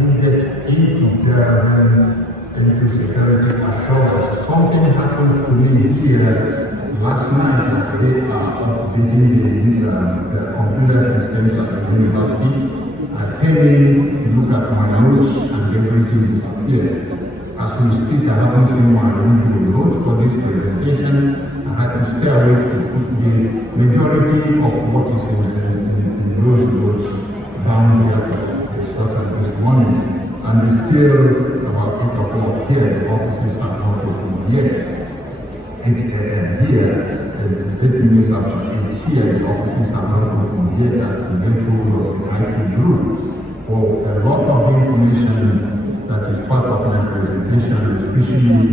didn't get into delving into security assurance. Something happened to me here last night as they are updating the computer systems at the university. I came in, looked at my notes, and everything disappeared. As we speak, I haven't seen my own notes for this presentation. I had to stay away to put the majority of what is in those notes down here for discussion this morning. And it's still about 8 o'clock here. The offices have not opened yet. 8 a.m. here, 8 minutes after 8 here, the offices have not opened yet as we get through the IT group. For a lot of the information that is part of my presentation, especially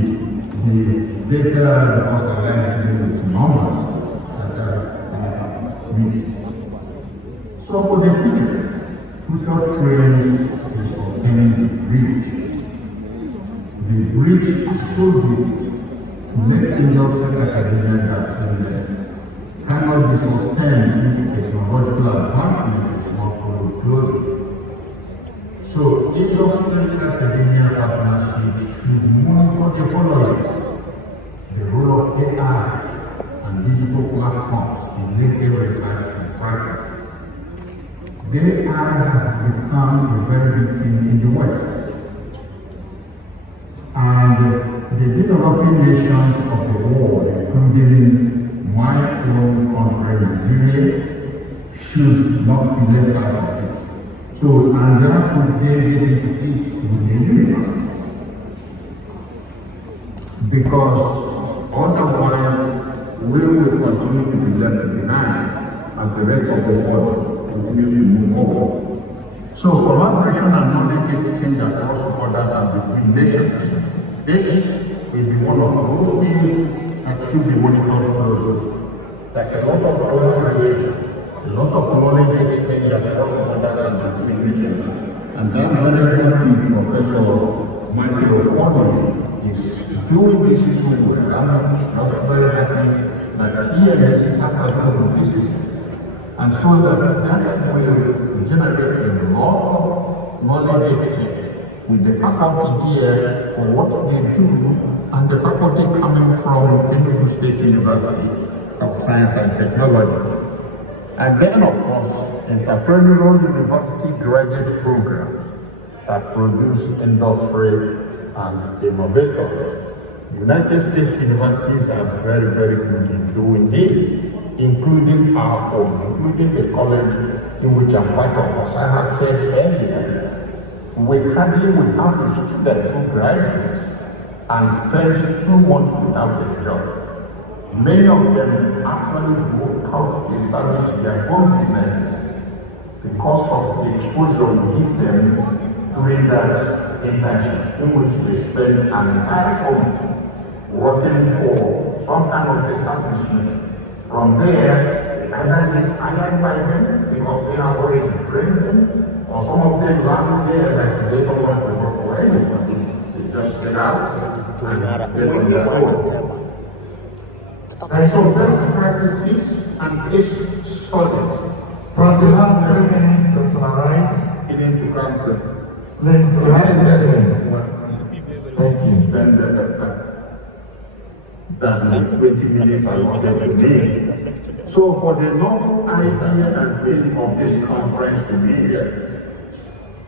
the data, because I like to deal with numbers that are mixed. So for the future trends is obtaining the bridge. The bridge is so big to make industrial academia that seamless cannot be sustained if technological advancement is not followed closely. So industrial academia partnerships should monitor the following: the role of AI and digital platforms in making research and practice. AI has become a very big thing in the West. And the developing nations of the world, including my own country, Nigeria, should not be left out of it. So, and that could they get into it with the universities. Because otherwise, we will continue to be left behind as the rest of the world continues to move forward. So collaboration and knowledge exchange across borders and between nations. This will be one of those things that should be monitored closely. There's a lot of collaboration, a lot of knowledge exchange across borders and between nations. And I'm very happy Professor Michael Agbani is doing this issue well. I'm also very happy that he and his staff are going to visit. And so that will generate a lot of knowledge exchange with the faculty here for what they do, and the faculty coming from Enugu State University of Science and Technology. And then, of course, entrepreneurial university graduate programs that produce industry and innovators. United States universities are very, very good in doing this, including our own, including the college in which I'm part of. As I have said earlier, we hardly will have a student who graduates and spends 2 months without a job. Many of them actually go out to establish their own businesses because of the exposure we give them during that internship, in which they spend an entire summer working for some kind of establishment. From there, either get hired by them because they have already trained them, or some of them land there like they don't want to work for anybody. They just get out and get on their own. And so best practices and case studies. Professor, 3 minutes to summarize. Getting to come. Let's write evidence. Thank you. Spend that 20 minutes I wanted to make. So for the novel idea and vision of this conference to be here,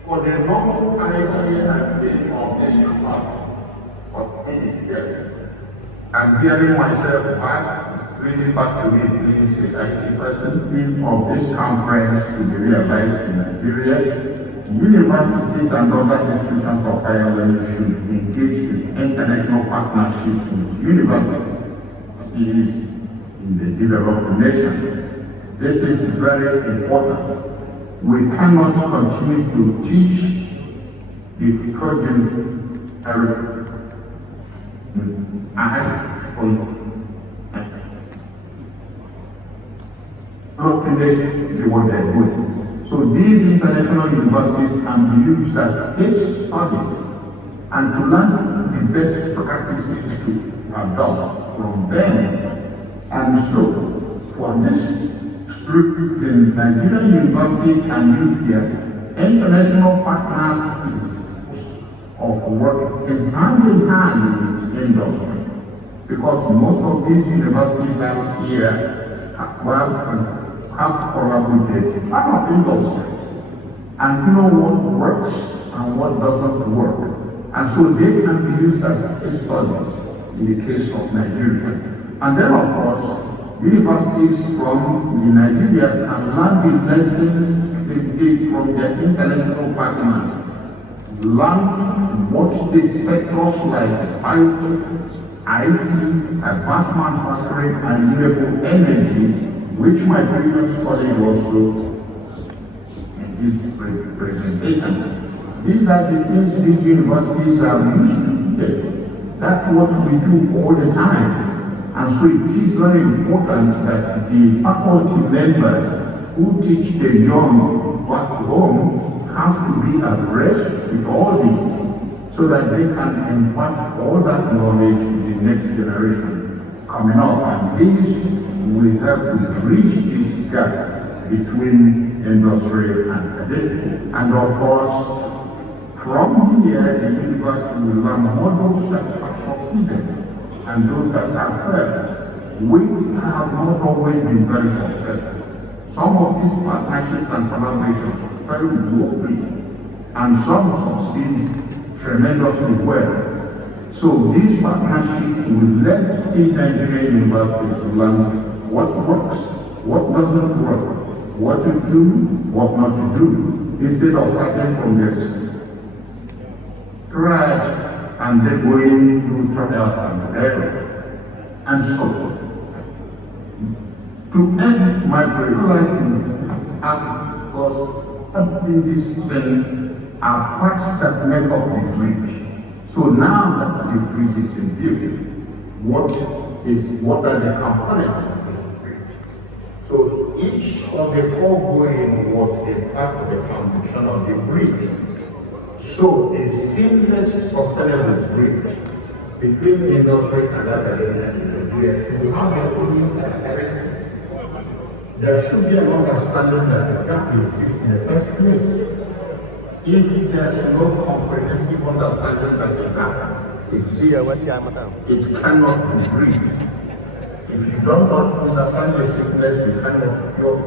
for the novel idea and vision of this conference here, I'm hearing myself back, it's really back to me being the IT person. Theme of this conference to be realized in Nigeria. Universities and other institutions of higher learning should engage in international partnerships with universities in the developed nations. This is very important. We cannot continue to teach the Trojan what they're doing. So these international universities can be used as case studies and to learn the best practices to adopt from them. And so, for this script in Nigerian University can use their international partners of work hand in hand with industry, because most of these universities out here have collaborated out of industries and know what works and what doesn't work. And so they can be used as case studies in the case of Nigeria. And then, of course, universities from Nigeria can learn the lessons they take from their international partners. Learn what the sectors like IT, advanced manufacturing, and renewable energy, which my previous colleague also is presentation. These are the things these universities are used to today. That's what we do all the time. And so it is very important that the faculty members who teach the young back home have to be abreast with all these, so that they can impart all that knowledge to the next generation coming up. And this will help to bridge this gap between industry and academia. And of course, from here, the university will learn models that have succeeded and those that have failed. We have not always been very successful. Some of these partnerships and collaborations are very woefully, and some succeed tremendously well. So these partnerships will let the Nigerian universities learn what works, what doesn't work, what to do, what not to do, instead of starting from this scratch and then going through trial and error. And so, to end my prayer, I'd like to have us in this thing are parts that make up the bridge. So now that the bridge is built, what are the components of this bridge? So each of the foregoing was a part of the foundation of the bridge. So a seamless, sustainable bridge between industry and academia in Nigeria should have the following characteristics. There should be an understanding that the gap exists in the first place. If there's no comprehensive understanding that the gap exists, it cannot be bridged. If you don't understand the sickness, you cannot cure.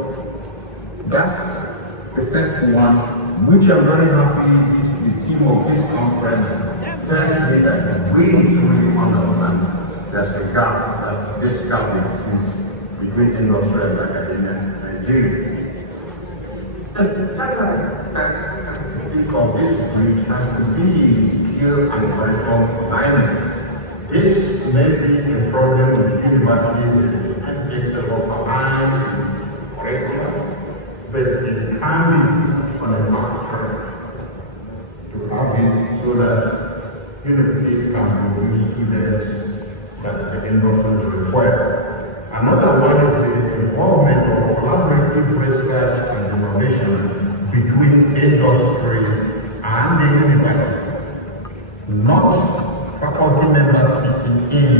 That's the first one, which I'm very happy the team of this conference tells me that we truly understand there's a gap, that this gap exists between industry and academia in Nigeria. The characteristic of this bridge has to be skill and curriculum alignment. This may be a problem with universities and takes a lot behind curriculum, but it can be on a fast track to have it so that universities can produce students that the industries require. Another one is the involvement of collaborative research and innovation between industry and the university. Not faculty members sitting in,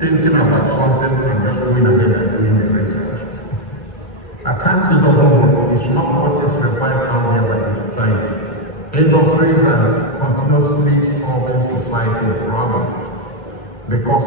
thinking about something and just going ahead and doing the research. At times it doesn't work. It's not what is required out here by the society. Industries are continuously solving societal problems because